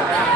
Yeah.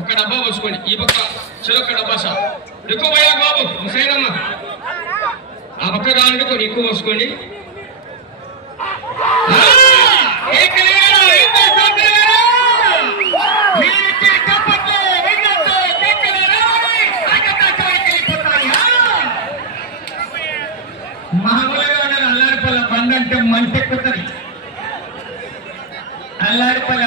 ఒక డబ్బా పోసుకోండి ఈ పక్క చెరొక్క డబ్బా సార్ ఎక్కువ పోయా బాబు హుసైనమ్మ ఆ పక్క కావాలంటే కొన్ని ఎక్కువ పోసుకోండి మామూలుగా అల్లారిపల్ల మంచి ఎక్కుతుంది అల్లారిపల్ల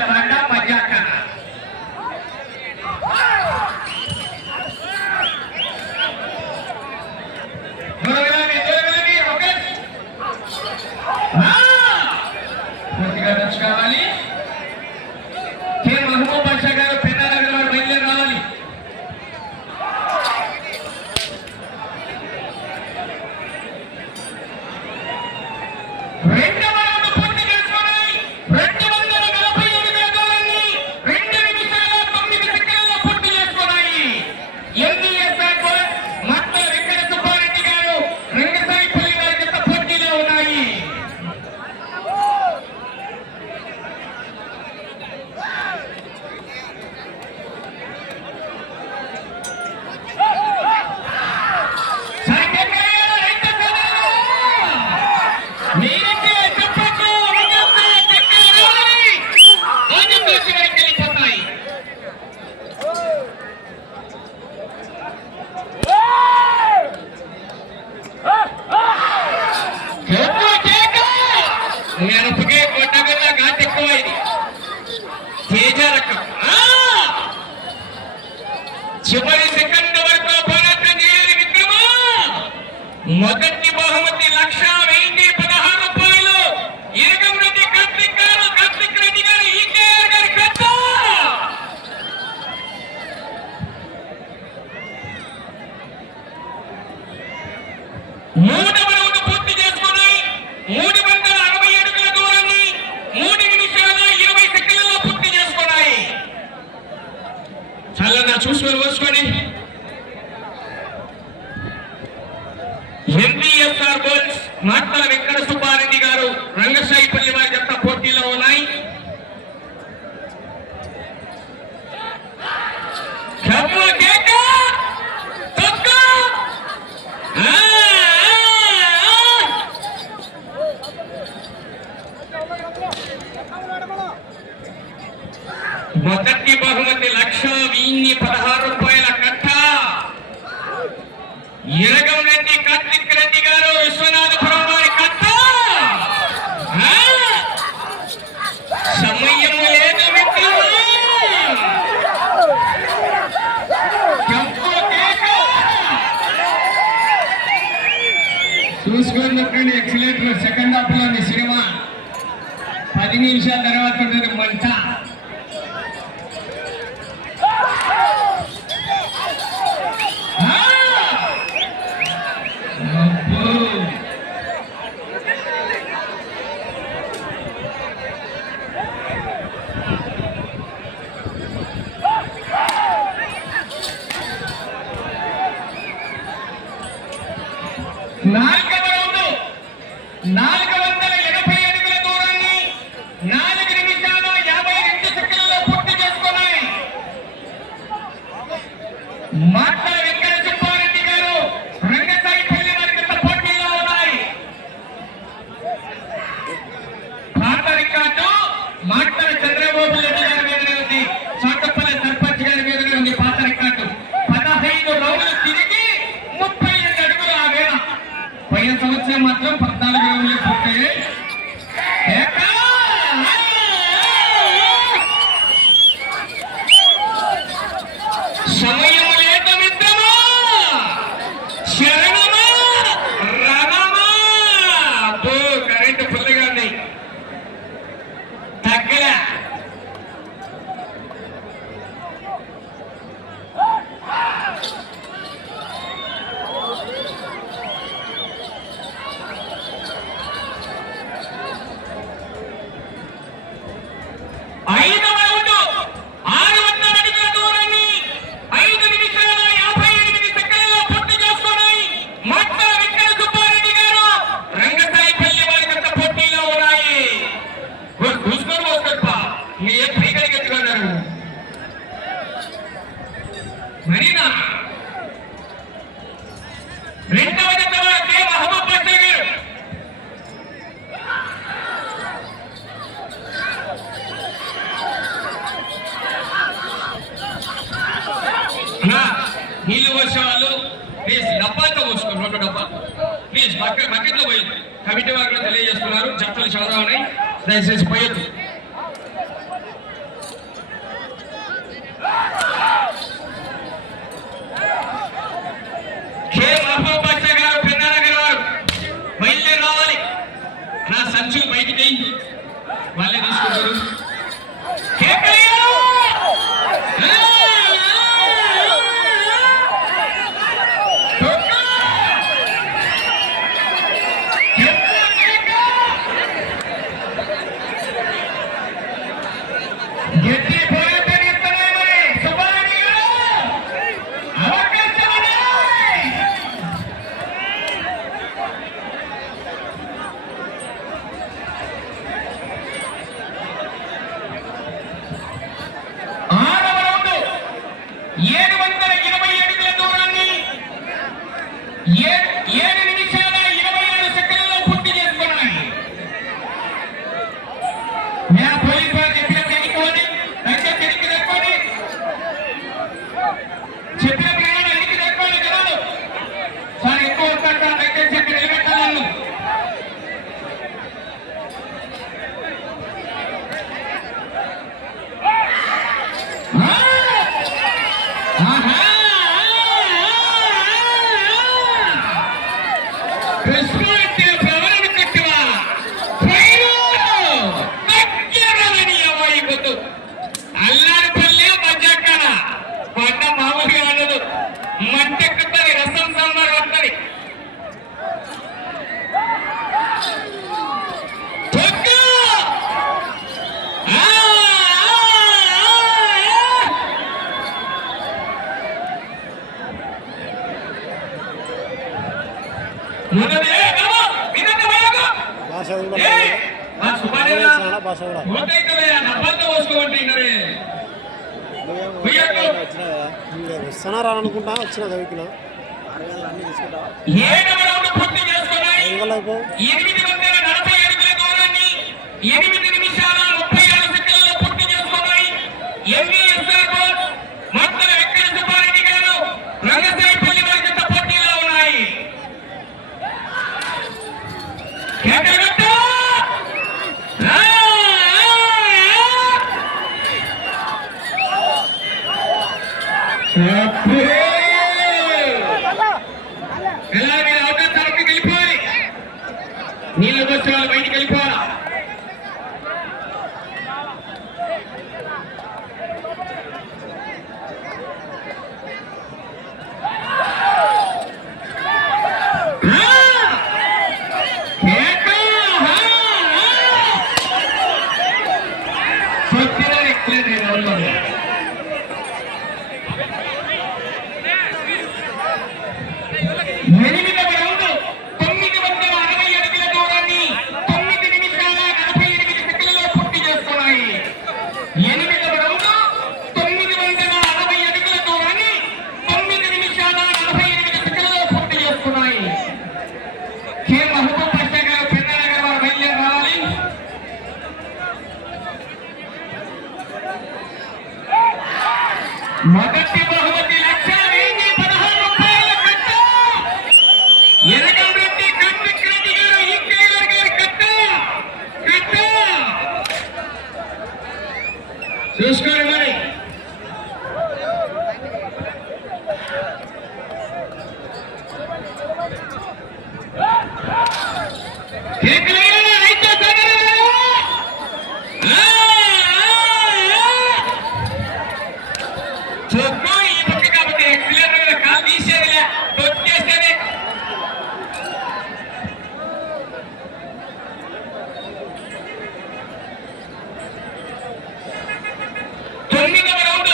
డబ్బా ప్లీజ్ బకెట్లో పోయి కమిటీ వారు తెలియజేస్తున్నారు. జట్లు చదవాలని దయచేసి పోయొద్దు. వస్తున్నారా అనుకుంటా వచ్చిన వెహికల్ ఎనిమిది చూసుకోండి తొమ్మిదవ రౌండ్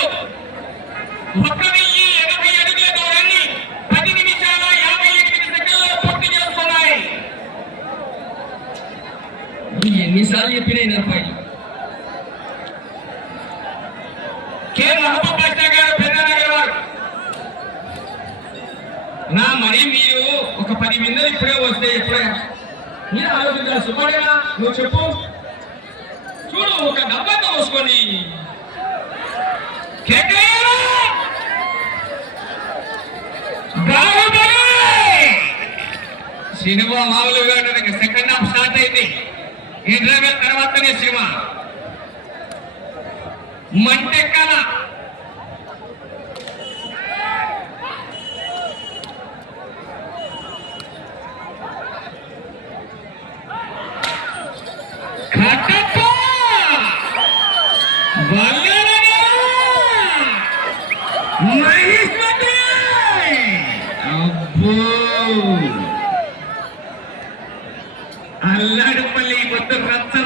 మొత్తం గంటలకి సెకండ్ హాఫ్ స్టార్ట్ అయింది. ఇంటర్వెల్ తర్వాతనే శివ మంటెక్కల. ఖాతా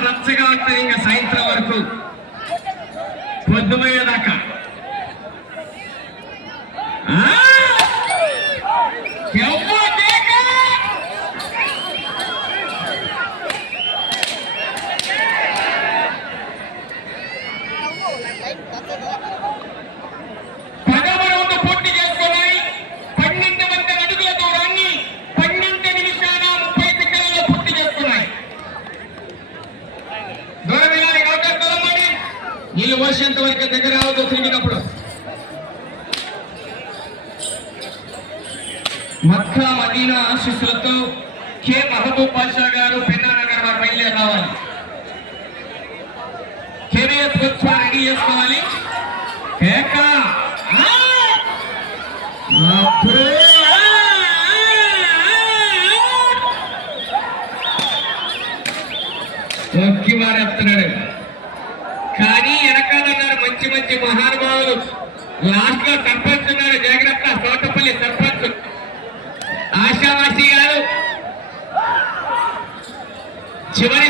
రచ్చగా ఉంటుంది ఇంకా సాయంత్రం వరకు. పొద్దుమయ్యేదాకా. ప్రభుత్వం రెడీ చేసుకోవాలి కేక అప్పుడు కానీ వెనకాల మంచి మంచి మహానుభావులు. లాస్ట్లో సర్పంచ్ ఉన్నారు. జాగ్రత్త తోటపల్లి సర్పంచ్. ఆశావాసి గారు. చివరి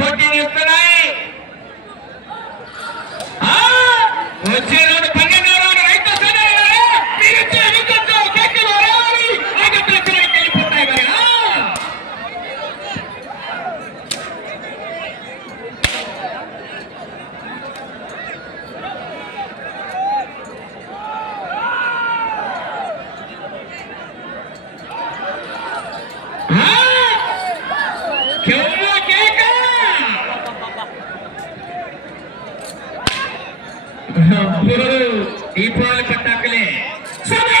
cooking is tonight. ఇప్పుడు దీపావళి పటాకులే సదా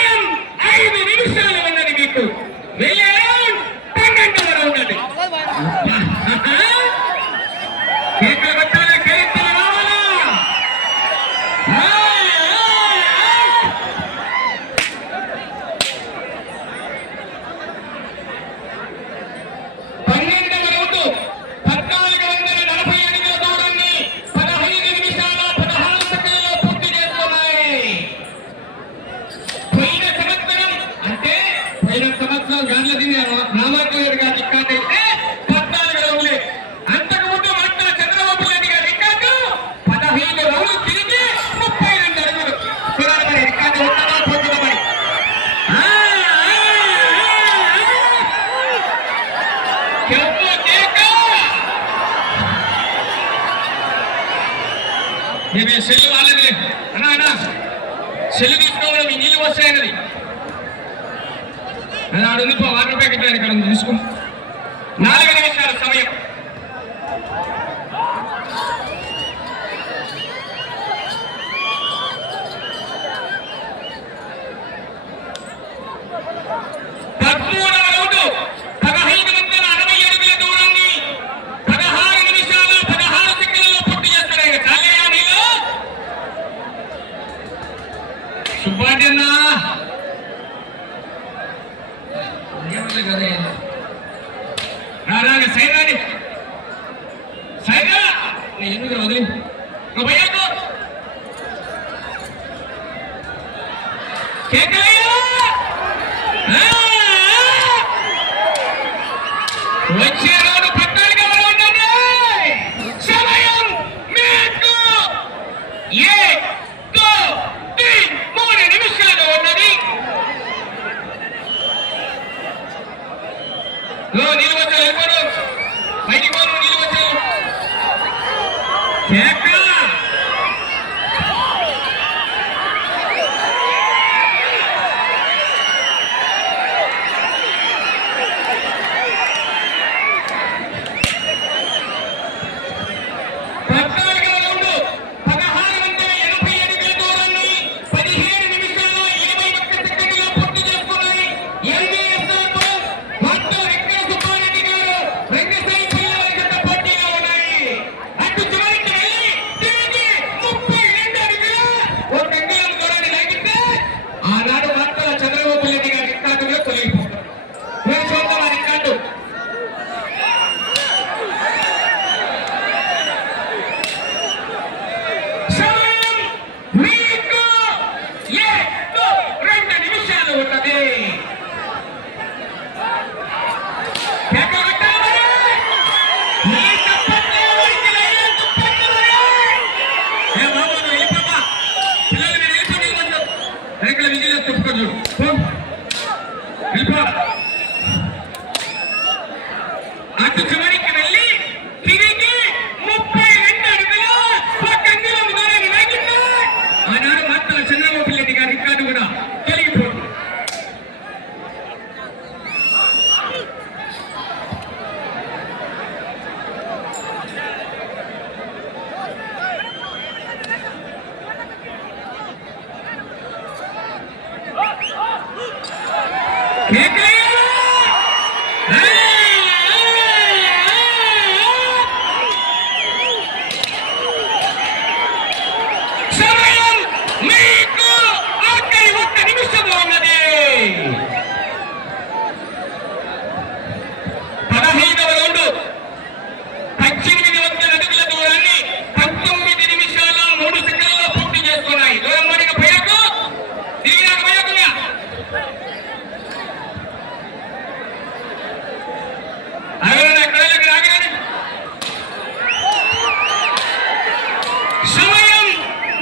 Bayraktar వచ్చే ¡Bien,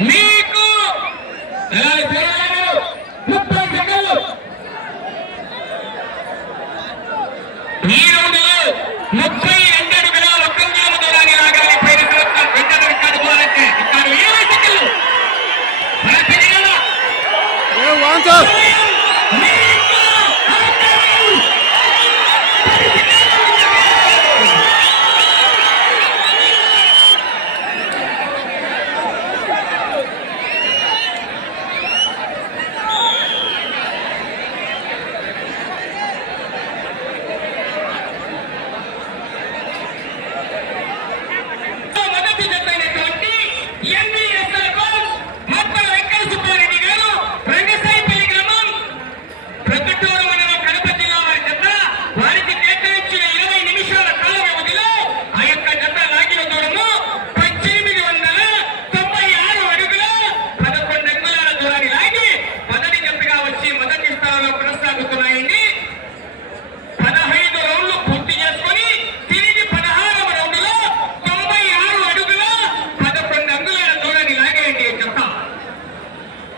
Me!